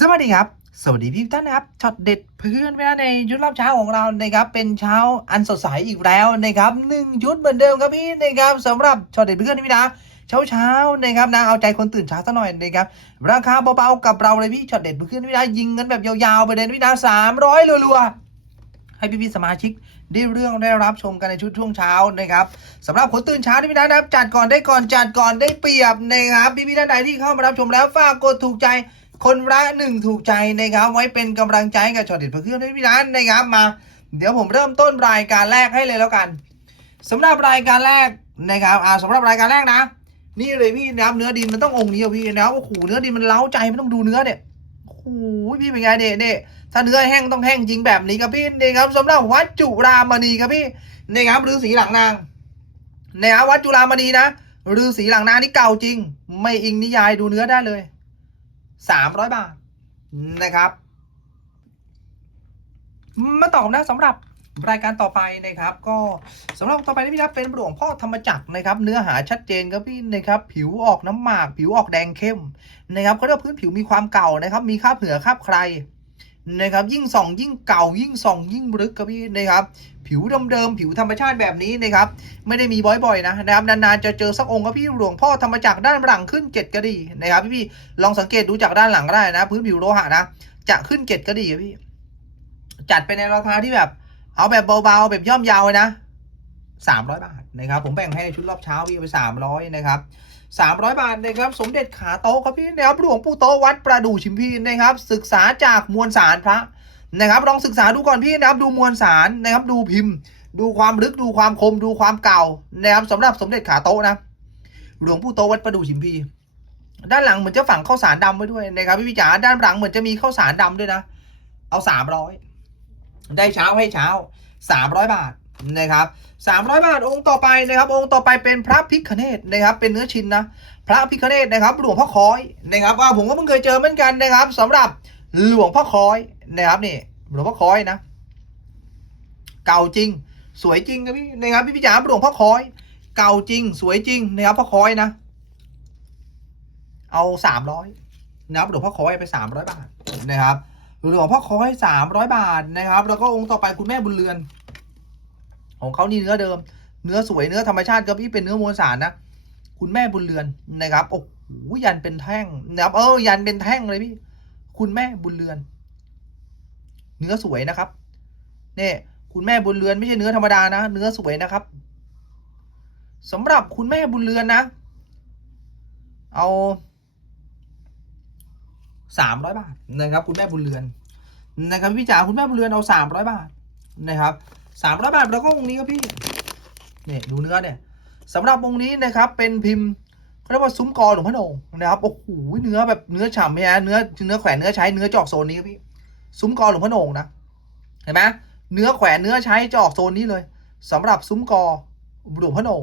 สวัสดีครับ สวัสดีพี่ท่านนะครับช็อตเด็ดเพื่อนเวลาในยุทธรอบเช้าของเรานะครับ เป็นเช้าอันสดใสอีกแล้วนะครับหนึ่งยุทธเหมือนเดิมครับพี่นะครับสำหรับช็อตเด็ดเพื่อนพี่นะเช้าเช้านะครับนะเอาใจคนตื่นเช้าสักหน่อยนะครับราคาเบาๆกับเราเลยพี่ช็อตเด็ดเพื่อนพี่นะยิงกันแบบยาวๆไปเลยพี่นะสามร้อยรัวๆให้พี่ๆสมาชิกได้เรื่องได้รับชมกันในชุดช่วงเช้านะครับสำหรับคนตื่นเช้าที่พี่นะครับจัดก่อนได้ก่อนจัดก่อนได้เปรียบนะครับพี่ๆท่านใดที่เข้ามารับชมแล้วฝากกดถูกใจ คนละหนึ่งถูกใจนะครับ ไว้เป็นกำลังใจกับช็อตเด็ดเพื่อนด้วยพี่นันนะครับมา เดี๋ยวผมเริ่มต้นรายการแรกให้เลยแล้วกันสำหรับรายการแรกนะครับอ่าสำหรับรายการแรกนะ นี่เลยพี่นะครับเนื้อดินมันต้ององค์นี้พี่นะครับโอ้โหเนื้อดินมันเล้าใจไม่ต้องดูเนื้อเนี่ยโอ้โหพี่เป็นไงเด็เด็ถ้าเนื้อแห้งต้องแห้งจริงแบบนี้ครับพี่นะครับสำหรับวัดจุรามณีครับพี่นะครับฤาษีหลังนางนะครับวัดจุรามณีนะฤาษีหลังนางนี่เก่าจริง ไม่อิงนิยายดูเนื้อได้เลย สามร้อยบาทนะครับมาตอบนนะสำหรับรายการต่อไปนะครับ ก็สำหรับต่อไปนี่พี่ครับเป็นหลวงพ่อธรรมจักรนะครับ เนื้อหาชัดเจนครับพี่นะครับผิวออกน้ำหมาก ผิวออกแดงเข้มนะครับเขาเรียกพื้นผิวมีความเก่านะครับ มีคราบเหงือคราบใคร นะครับยิ่งส่องยิ่งเก่ายิ่งส่องยิ่งลึกครับพี่นะครับผิวเดิมๆผิวธรรมชาติแบบนี้นะครับไม่ได้มีบ่อยๆนะนะครับนานๆจะเจอสักองค์ครับพี่หลวงพ่อธรรมจักรด้านหลังขึ้นเจ็ดกระดีนะครับพี่ๆลองสังเกตดูจากด้านหลังก็ได้นะ พื้นผิวโลหะนะจะขึ้นเจ็ดกระดีครับพี่จัดไปในราคาที่แบบ เอาแบบเบาๆแบบย่อมยาวเลยนะสามร้อยบาทนะครับผมแบ่งให้ในชุดรอบเช้าพี่เอาไปสามร้อยนะครับ สามร้อยบาทนะครับสมเด็จขาโต๊ะครับพี่นะครับหลวงปู่โต๊ะวัดประดู่ชิมพีนะครับศึกษาจากมวลสารพระนะครับลองศึกษาดูก่อนพี่นะครับดูมวลสารนะครับดูพิมพ์ ดูความลึกดูความคมดูความเก่านะครับสำหรับสมเด็จขาโต๊ะนะหลวงปู่โตวัดประดู่ชิมพีด้านหลังเหมือนจะฝังข้าวสารดำไว้ด้วยนะครับพี่พิจ๋าด้านหลังเหมือนจะมีข้าวสารดำด้วยนะ เอาสามร้อยได้เช้าให้เช้าสามร้อยบาท นะครับสามร้อยบาทองค์ต่อไปนะครับองค์ต่อไปเป็นพระพิคเนตนะครับเป็นเนื้อชิ้นนะพระพิคเนตนะครับหลวงพ่อคอยนะครับว่าผมก็เพิ่งเคยเจอเหมือนกันนะครับสำหรับหลวงพ่อคอยนะครับนี่หลวงพ่อคอยนะ เก่าจริง สวยจริงครับพี่นะครับพี่พิจารหลวงพ่อคอย เก่าจริง สวยจริงนะครับพ่อคอยนะ เอาสามร้อยนะครับหลวงพ่อคอยไปสามร้อยบาทนะครับหลวงพ่อคอยสามร้อยบาทนะครับ แล้วก็องค์ต่อไปคุณแม่บุญเรือน ของเขานี่เนื้อเดิม เนื้อสวยเนื้อธรรมชาติครับพี่เป็นเนื้อมวลสารนะ คุณแม่บุญเรือนนะครับโอ้โหยันเป็นแท่งนะครับเออยันเป็นแท่งเลยพี่ คุณแม่บุญเรือน เนื้อสวยนะครับเนี่ยคุณแม่บุญเรือนไม่ใช่เนื้อธรรมดานะ เนื้อสวยนะครับสำหรับคุณแม่บุญเรือนนะ เอาสามร้อยบาทนะครับ คุณแม่บุญเรือนนะครับพี่จ๋าคุณแม่บุญเรือนเอาสามร้อยบาทนะครับ สามร้อยบาทแล้วก็องค์นี้ครับพี่เนี่ยดูเนื้อเนี่ยสำหรับองค์นี้นะครับเป็นพิมพ์เขาเรียกว่าซุ้มกอหลวงพ่อโหนงนะครับโอ้โหเนื้อแบบเนื้อฉ่ำเนี่ยเนื้อเนื้อแขวนเนื้อใช้เนื้อจอกโซนนี้ครับพี่ซุ้มกอหลวงพ่อโหนงนะเห็นไหมเนื้อแขวนเนื้อใช้จอกโซนนี้เลยสำหรับซุ้มกอหลวงพ่อโหนง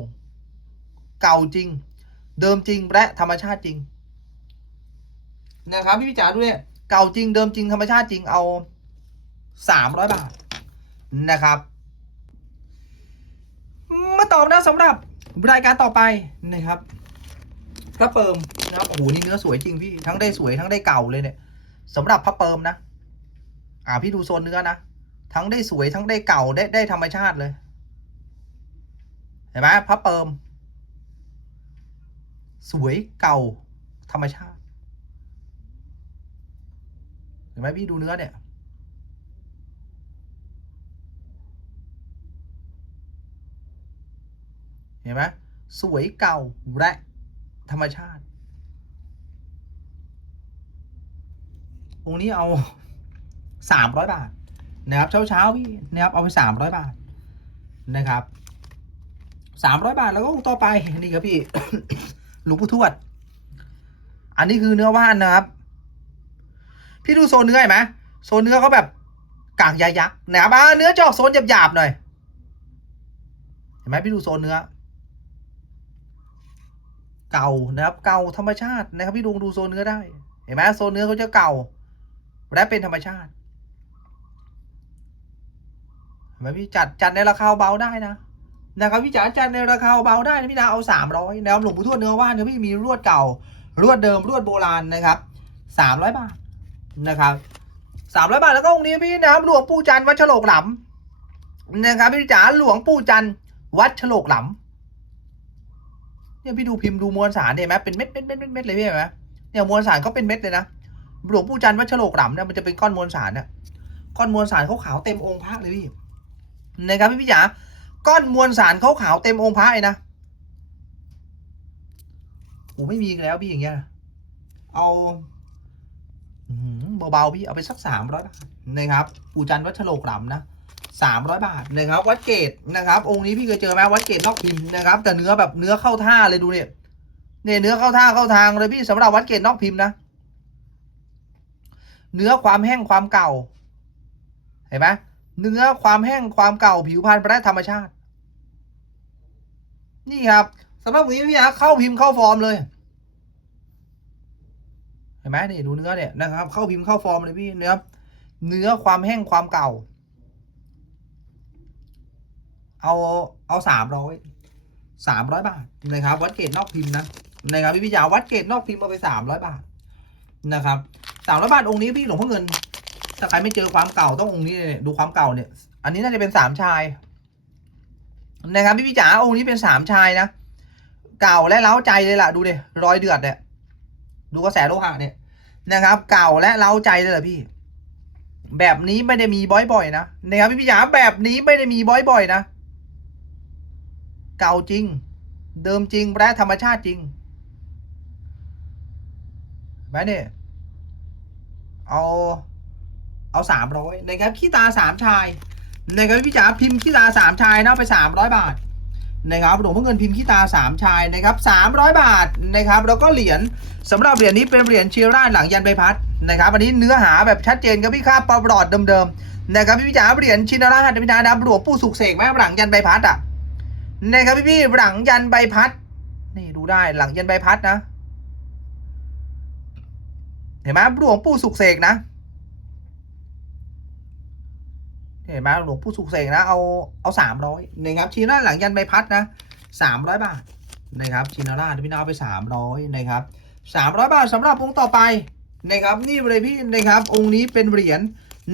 เก่าจริง เดิมจริงและธรรมชาติจริงนะครับพี่พิจารด้วยเก่าจริงเดิมจริงธรรมชาติจริงเอาสามร้อยบาทนะครับ ตอบนะสำหรับรายการต่อไปนะครับพระเปิมนะครับโอ้โหนี่เนื้อสวยจริงพี่ทั้งได้สวยทั้งได้เก่าเลยเนี่ยสำหรับพระเปิมนะ อ่าพี่ดูโซนเนื้อนะทั้งได้สวยทั้งได้เก่าได้ได้ธรรมชาติเลยเห็นไหมพระเปิม สวยเก่าธรรมชาติเห็นไหมพี่ดูเนื้อเนี่ย เห็นไหมสวยเก่าและธรรมชาติ องค์นี้เอาสามร้อยบาทนะครับเช้าเช้าพี่นะครับเอาไปสามร้อยบาทนะครับสามร้อยบาทแล้วก็องค์ต่อไปนี่ครับพี่หลวงปู่ทวด อันนี้คือเนื้อว่านนะครับ พี่ดูโซนเนื้อเห็นไหมโซนเนื้อเขาแบบกากใยยักษ์นะครับอ่าเนื้อจออกโซนหยาบๆหน่อยเห็นไหมพี่ดูโซนเนื้อ เก่านะครับเก่าธรรมชาตินะครับพี่ดูดูโซนเนื้อได้เห็นไหมโซนเนื้อเขาจะเก่า และเป็นธรรมชาติเห็นไหมพี่จัดจัดในราคาเบาได้นะนะครับพี่จ๋าจัดในราคาเบาได้นะพี่ดาเอาสามร้อยนะครับหลวงปู่ทวดเนื้อว่านครับพี่มีรวดเก่ารวดเดิมรวดโบราณนะครับสามร้อยบาทนะครับสามร้อยบาทแล้วก็องค์นี้พี่นะครับหลวงปู่จันทร์วัดฉลกหลำนะครับพี่จ๋าหลวงปู่จันทร์วัดฉลกหลำ เนี่ยพี่ดูพิมพ์ดูมวลสารเนี่ยไหมเป็นเม็ดเม็ดเม็ดเม็ดเม็ดเลยพี่เห็นไหมเนี่ยมวลสารก็เป็นเม็ดเลยนะหลวงปู่จันทร์วัดฉลกหลำเนี่ยมันจะเป็นก้อนมวลสารเนี่ยก้อนมวลสารเขาขาวเต็มองค์พระเลยพี่นะครับพี่พี่จ๋าก้อนมวลสารเขาขาวเต็มองค์พระเลยนะโอ้ไม่มีแล้วพี่อย่างเงี้ยเอาเบาๆพี่เอาไปสักสามร้อยนะครับปู่จันทร์วัดฉลกหลำนะ สามร้อยบาทนะครับ วัดเกตนะครับ องค์นี้พี่เคยเจอไหมวัดเกตนอกพิมพ์นะครับ แต่เนื้อแบบเนื้อเข้าท่าเลยดูเนี่ยเนี่ยเนื้อเข้าท่าเข้าทางเลยพี่สำหรับวัดเกตนอกพิมพ์นะ เนื้อความแห้งความเก่า เห็นไหมเนื้อความแห้งความเก่าผิวพรรณประธรรมชาติ นี่ครับสำหรับวันนี้พี่ฮะเข้าพิมพ์เข้าฟอร์มเลยเห็นไหมนี่ดูเนื้อเนี่ยนะครับ เข้าพิมพ์เข้าฟอร์มเลยพี่เนื้อเนื้อความแห้งความเก่า เอาเอาสามร้อยสามร้อยบาทนะครับ วัดเกตนอกพิมพ์นะนะครับพี่พิยาวัดเกตนอกพิมพ์เอาไปสามร้อยบาทนะครับสามร้อยบาทองค์นี้พี่หลวงพ่อเงินถ้าใครไม่เจอความเก่าต้ององค์นี้เนี่ยดูความเก่าเนี่ย อันนี้น่าจะเป็นสามชายนะครับพี่พี่จ๋าองค์นี้เป็นสามชายนะเก่าและเล้าใจเลยล่ะดูเดิรอยเดือดเนี่ยดูกระแสโลหะเนี่ยนะครับ เก่าและเล้าใจเลยเหรอพี่ แบบนี้ไม่ได้มีบ่อยๆนะนะครับพี่พิยาแบบนี้ไม่ได้มีบ่อยๆนะ เก่าจริง เดิมจริงและธรรมชาติจริงไหมเนี่ยเอาเอาสามร้อยนะครับขี้ตาสามชายนะครับพี่จ๋าพิมพ์ขี้ตาสามชายนะไปสามร้อยบาทนะครับหลวงพ่อเงินพิมพ์ขี้ตาสามชายนะครับสามร้อยบาทนะครับแล้วก็เหรียญสำหรับเหรียญนี้เป็นเหรียญเชียร่าหลังยันใบพัดนะครับอันนี้เนื้อหาแบบชัดเจนครับพี่ค่าปลอดเดิมๆนะครับพี่จ๋าเหรียญชินราชพิธาดาหลวงปู่สุกเสกไหมหลังยันใบพัดอะ นะครับพี่พี่หลังยันใบพัด นี่ดูได้หลังยันใบพัดนะ เห็นไหมหลวงปู่สุกเสกนะ เห็นไหมหลวงปู่สุกเสกนะ เอาเอาสามร้อยนะครับชีนาหลังยันใบพัดนะสามร้อยบาทนะครับชีนาราชพี่น้าเอาไปสามร้อยนะครับสามร้อยบาทสำหรับองค์ต่อไปนะครับนี่เลยพี่นะครับองค์นี้เป็นเหรียญ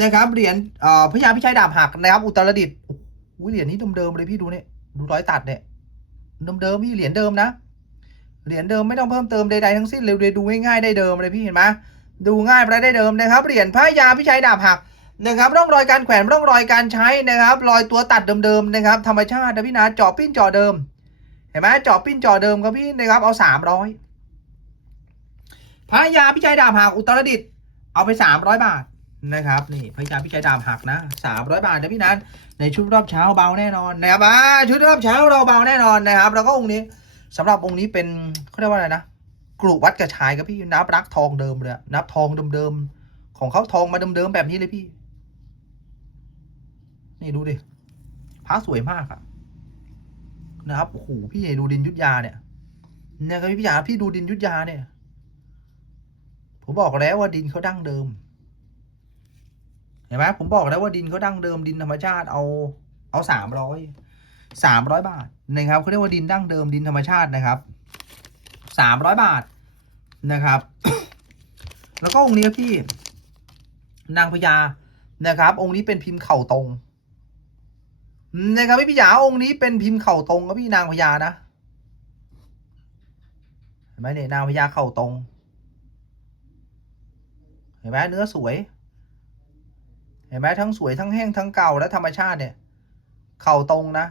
นะครับเหรียญพระยาพิชัยดาบหักนะครับอุตรดิตถ์เหรียญนี้เดิมๆเลยพี่ดูเนี่ย ดูรอยตัดเนี่ยเดิมๆพี่เหรียญเดิมนะเหรียญเดิมไม่ต้องเพิ่มเติมใดๆทั้งสิ้นเลยดูง่ายๆได้เดิมเลยพี่เห็นไหมดูง่ายไปได้เดิมนะครับเหรียญพระยาพิชัยดาบหักนะครับร่องรอยการแขวนร่องรอยการใช้นะครับ รอยตัวตัดเดิมๆนะครับ ธรรมชาตินะพี่นะจาะปิ้นจาะเดิม เห็นไหมจาะปิ้นจาะเดิมครับพี่นะครับเอาสามร้อยพระยาพิชัยดาบหักอุตรดิตถ์เอาไปสามร้อยบาท นะครับนี่พระยาพิชัยดาบหักนะสามร้อยบาทนะพี่นันในชุดรอบเช้าเบาแน่นอนนะครับอ่าชุดรอบเช้าเราเบาแน่นอนนะครับ แล้วก็องค์นี้สำหรับองค์นี้เป็นเขาเรียกว่าอะไรนะกรุวัดกระชายครับพี่นับรักทองเดิมเลยนับทองเดิมๆของเขาทองมาเดิมๆแบบนี้เลยพี่ นี่ดูดิพระสวยมากอะนะครับโอ้โหพี่ดูดินยุทธยาเนี่ยเนี่ยครับพี่ยาพี่ดูดินยุทธยาเนี่ย ผมบอกแล้วว่าดินเขาดั้งเดิม ห็นไหมผมบอกแล้วว่าดินเขาดั้งเดิมดินธรรมชาติเอาเอาสามร้อยสามร้อยบาทนะครับเขาเรียกว่าดินดั้งเดิมดินธรรมชาตินะครับสามร้อยบาทนะครับ แล้วก็องค์นี้พี่ นางพญานะครับ องค์นี้เป็นพิมพ์เข่าตรงนะครับพี่พิยาองค์นี้เป็นพิมพ์เข่าตรงครับพี่นางพญานะเห็นไหมเนี่ยนางพญาเข่าตรง เห็นไหมเนื้อสวย เห็นไหมทั้งสวยทั้งแห้งทั้งเก่าและธรรมชาติเนี่ย เข่าตรงนะ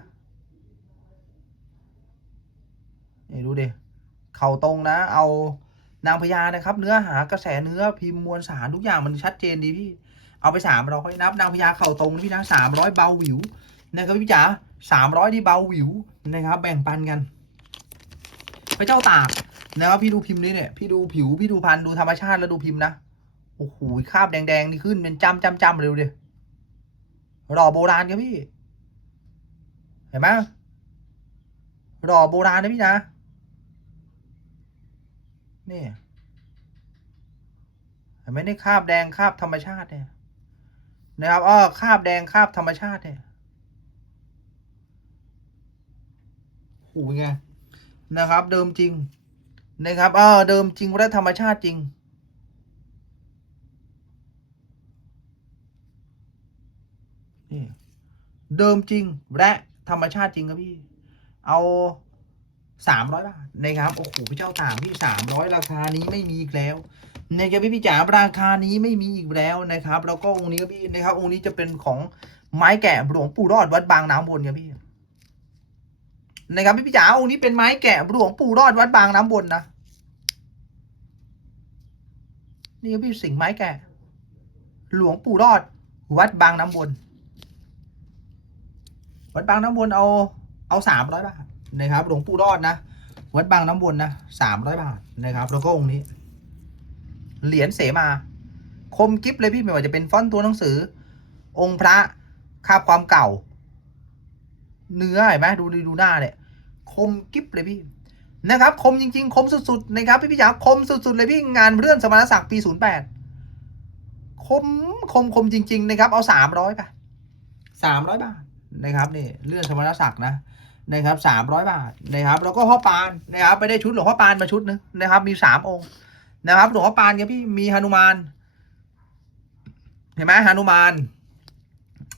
นี่ดูดิเข่าตรงนะ เอานางพญานะครับ เนื้อหากระแสเนื้อพิมพ์มวลสารทุกอย่างมันชัดเจนดีพี่ เอาไปสามร้อยนับ นางพญาเข่าตรงพี่นะสามร้อยเบาหวิวนะครับพี่จ๋าสามร้อยที่เบาหวิวนะครับ แบ่งปันกันพระเจ้าตากนะครับพี่ดูพิมพ์นี้เนี่ยพี่ดูผิวพี่ดูพันธุ์ดูธรรมชาติแล้วดูพิมพ์นะ โอ้โหคาบแดงๆ นี่ขึ้นเป็นจำจำจำเร็วเดียหล่อโบราณครับพี่ เห็นไหมหล่อโบราณนะพี่นะนี่เห็นไหมนี่คาบแดงคาบธรรมชาติเนี่ยนะครับอ้อคาบแดงคาบธรรมชาติเนี่ยโอ้โหเป็นไงนะครับ เดิมจริงนะครับเออเดิมจริงและธรรมชาติจริง นี่ เดิมจริงและธรรมชาติจริงครับพี่ เอาสามร้อยบาทนะครับโอ้โหพี่เจ้าต่างพี่สามร้อยราคานี้ไม่มีอีกแล้วนะครับพี่พี่จ๋าราคานี้ไม่มีอีกแล้วนะครับ แล้วก็องค์นี้ครับพี่นะครับ องค์นี้จะเป็นของไม้แกะหลวงปู่รอดวัดบางน้ำวนครับพี่นะครับพี่พี่จ๋าองค์นี้เป็นไม้แกะหลวงปู่รอดวัดบางน้ำวนนะนี่ครับพี่สิงไม้แกะหลวงปู่รอดวัดบางน้ำวน วัดบางน้ำวนเอาเอาสามร้อยบาทนะครับหลวงปู่รอดนะวัดบางน้ำวนนะสามร้อยบาทนะครับ แล้วก็องค์นี้ เหรียญเสมา คมกิฟเลยพี่ไม่ว่าจะเป็นฟอนต์ตัวหนังสือ องค์พระคาบความเก่า เนื้อเห็นไหมดูดูหน้าเนี่ย คมกิฟเลยพี่นะครับคมจริง ๆ คมสุดๆนะครับพี่พี่จ๋าคมสุดๆเลยพี่งานเรื่อนสมณศักดิ์ปีศูนย์แปดคมคมคมจริง ๆ นะครับ เอาสามร้อยไปสามร้อยบาท นะครับนี่เลื่อนสมณศักดิ์นะนะครับสามร้อยบาทนะครับ แล้วก็พ่อปานนะครับไปได้ชุดหลวงพ่อปานมาชุดหนึงนะครับ มีสามองค์นะครับ หลวงพ่อปานครับพี่มีหนุมานเห็นไหมหนุมาน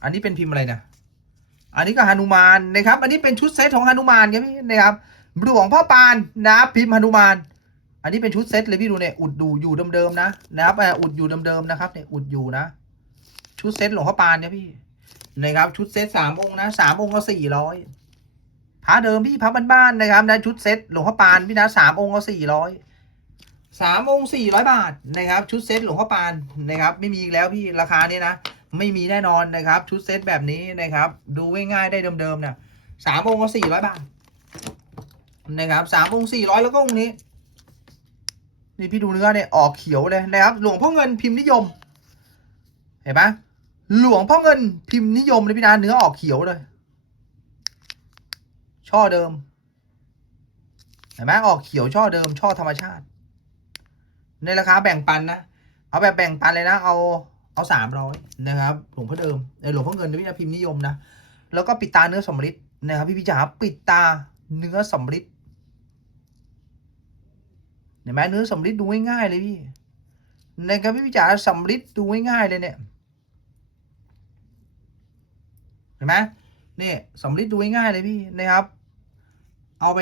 อันนี้เป็นพิมพ์อะไรนะอันนี้ก็หนุมานนะครับ อันนี้เป็นชุดเซตของหนุมานครับพี่นะครับหลวงพ่อปานนะพิมพ์หนุมาน อันนี้เป็นชุดเซตเลยพี่ดูเนี่ยอุดดูอยู่เดิมๆนะนะครับอุดอยู่เดิมๆนะครับเนี่ยอุดอยู่นะ ชุดเซตหลวงพ่อปานเนี่ยพี่ นะครับ ชุดเซตสามองค์นะสามองค์ก็สี่ร้อยพระเดิมพี่พระบ้านๆนะครับนะชุดเซตหลวงพ่อปานพี่นะสามองค์ก็สี่ร้อยสามองค์สี่ร้อยบาทนะครับ ชุดเซตหลวงพ่อปานนะครับ ไม่มีอีกแล้วพี่ราคานี้นะไม่มีแน่นอนนะครับ ชุดเซตแบบนี้นะครับ ดูง่ายๆได้เดิมๆนะสามองค์ก็สี่ร้อยบาทนะครับสามองค์สี่ร้อยแล้วก็องค์นี้ นี่พี่ดูเนื้อเนี่ยออกเขียวเลยนะครับ หลวงพ่อเงินพิมพ์นิยม เห็นปะ หลวงพ่อเงินพิมพ์นิยมเลยพี่นะเนื้อออกเขียวเลย ช่อเดิมเห็นไหมออกเขียวช่อเดิม ช่อธรรมชาติ ในราคาแบ่งปันนะ เอาแบบแบ่งปันเลยนะ เอาเอาสามร้อยนะครับ หลวงพ่อเดิมเออหลวงพ่อเงินนพี่นะพิมพ์นิยมนะ แล้วก็ปิดตาเนื้อสำริดนะครับพี่พี่จ๋าปิดตาเนื้อสำริดเห็นไหมเนื้อสำริดดูง่ายๆเลยพี่นะครับพี่พี่จ๋าสำริดดูง่ายๆเลยเนี่ย เห็นไหมนี่สำลิดดูง่ายเลยพี่นะครับ เอาไป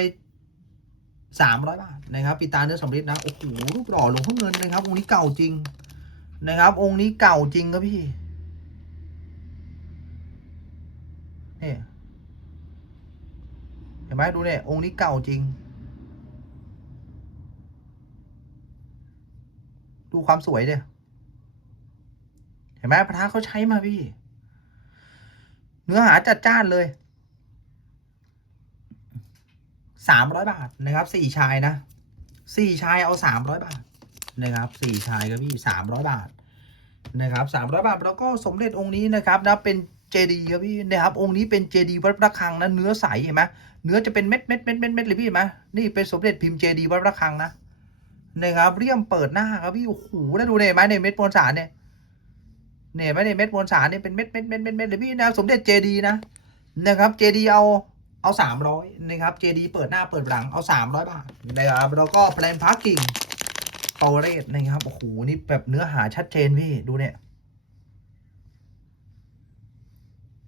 สามร้อยบาทนะครับปีตาเนื้อสำลิดนะโอ้โหรูปหล่อหลวงพ่อเงินนะครับ องค์นี้เก่าจริงนะครับ องค์นี้เก่าจริงครับพี่นี่เห็นไหมดูเนี่ยองค์นี้เก่าจริง ดูความสวยเนี่ยเห็นไหมพระเขาใช้มาพี่ เนื้อหาจัดจ้านเลยสามร้อยบาทนะครับสี่ชายนะสี่ชายเอาสามร้อยบาทนะครับสี่ชายครับพี่สามร้อยบาทนะครับสามร้อยบาทแล้วก็สมเด็จองค์นี้นะครับนะเป็นเจดีครับพี่นะครับองค์นี้เป็นเจดีวัดพระฆังนะเนื้อใสเห็นไหมเนื้อจะเป็นเม็ดเม็ดเม็ดเม็ดเม็ดเลยพี่เห็นไหมนี่เป็นสมเด็จพิมพ์เจดีวัดพระฆังนะนะครับเรียมเปิดหน้าครับพี่โอ้โหแล้วดูเนี่ยเห็นไหมในเม็ดมวลสารเนี่ย เนี่ยไม่ได้เม็ดมวลสารเนี่ยเป็นเม็ดเม็ดเม็ดเม็ดเม็ดเลยพี่นะสมเด็จเจดีนะนะครับเจดีเอาเอาสามร้อยนะครับเจดีเปิดหน้าเปิดหลังเอาสามร้อยบาทนะครับแล้วก็แพลนพาร์กิ่งโตเรสนะครับโอ้โหนี่แบบเนื้อหาชัดเจนพี่ดูเนี่ย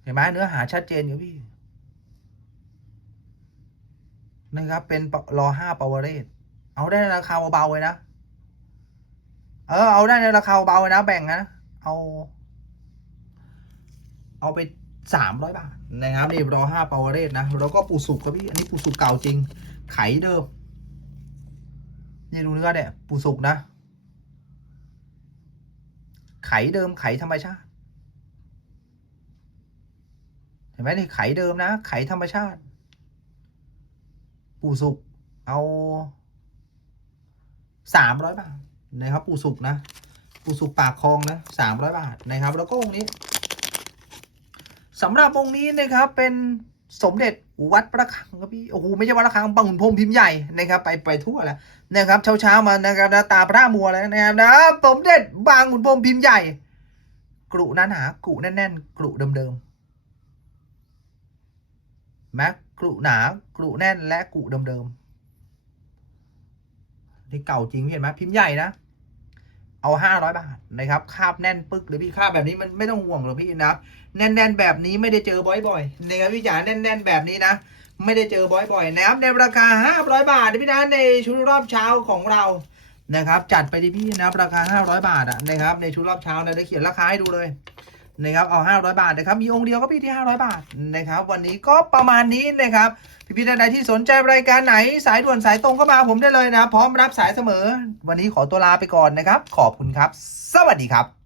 เห็นไหมเนื้อหาชัดเจนอยู่พี่นะครับเป็นรอห้าปาวเรสเอาได้ในราคาเบาๆเลยนะเออเอาได้ในราคาเบาๆเลยนะแบ่งนะ เอา เอาไปสามร้อยบาทนะครับนี่รอห้าปาวเรสนะ แล้วก็ปูสุกครับพี่ อันนี้ปูสุกเก่าจริง ไขเดิมนี่ดูเนื้อเนี่ยปูสุกนะ ไขเดิมไขธรรมชาติ เห็นไหมนี่ไขเดิมนะ ไขธรรมชาติ ปูสุกเอาสามร้อยบาทนะครับปูสุกนะ ปูสุปากคลองนะสามร้อยบาทนะครับ แล้วก็องค์นี้สำหรับองค์นี้นะครับเป็นสมเด็จวัดประคังครับพี่โอ้โหไม่ใช่วัดประคังบางขุนพรมพิมพ์ใหญ่นะครับไปไปทั่วแล้วนะครับเช้าเช้ามานะครับตาพระมัวแล้วนะครับนะสมเด็จบางขุนพรมพิมพ์ใหญ่กรุหนาหนากรุแน่นๆกรุเดิมๆแม็กกรุหนากรุแน่นและกรุเดิมๆนี่เก่าจริงเห็นไหมพิมพ์ใหญ่นะ เอา 500 บาทนะครับ คาบแน่นปึ๊กเลยพี่คาบแบบนี้มันไม่ต้องห่วงหรอกพี่นะ แน่นๆแบบนี้ไม่ได้เจอบ่อยๆนะครับพี่จ๋าแน่น ๆ แบบนี้นะ ไม่ได้เจอบ่อยๆนะครับในราคา 500 บาทพี่นะในชุดรอบเช้าของเรานะครับ จัดไปดิพี่นะครับราคา 500 บาทอะนะครับในชุดรอบเช้านะได้เขียนราคาให้ดูเลยนะครับเอา 500 บาทนะครับมีองค์เดียวก็พี่ที่ 500 บาทนะครับ วันนี้ก็ประมาณนี้นะครับ พี่ท่านใดที่สนใจรายการไหนสายด่วนสายตรงก็มาผมได้เลยนะ พร้อมรับสายเสมอ วันนี้ขอตัวลาไปก่อนนะครับ ขอบคุณครับ สวัสดีครับ